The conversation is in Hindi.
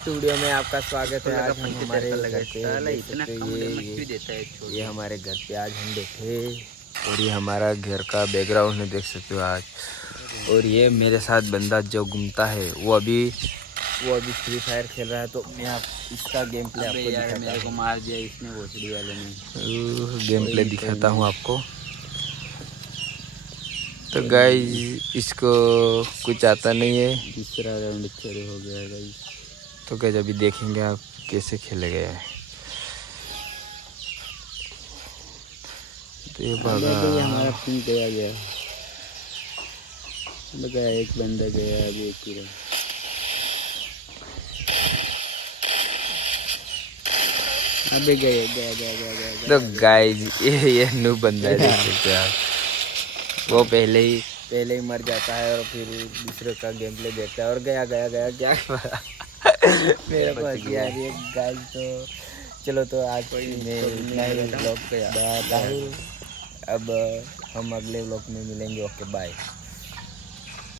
स्टूडियो में आपका स्वागत है। आज हम हमारे घर पे इतना कम देर में क्यों देता है छोड़। ये हमारे घर पे आज हम बैठे और ये हमारा घर का बैकग्राउंड में देख सकते हो आज। और ये मेरे साथ बंदा जो घूमता है वो अभी फ्री फायर खेल रहा है। तो मैं आप इसका गेम प्ले आपको यार दिखाता मेरे को मार दिया इसने भोसड़ी वाले ने। गेम प्ले दिखाता हूँ आपको। तो गाइस इसको कुछ आता नहीं है। तीसरा राउंड शुरू हो गया गाइस। तो गाइस अभी देखेंगे आप कैसे खेले गए। तो ये हमारा टीम गया लगा एक बंदा गया अभी एक पूरा। अबे गया। तो गाइस ये न्यू बंदा है, देख सकते हैं आप। वो पहले ही मर जाता है और फिर दूसरे का गेम प्ले देखता है और गया क्या मेरे को हंसी आ रही है गाइस। तो चलो तो आज मैं ब्लॉग पे आता हूँ। अब हम अगले ब्लॉग में मिलेंगे। Okay bye.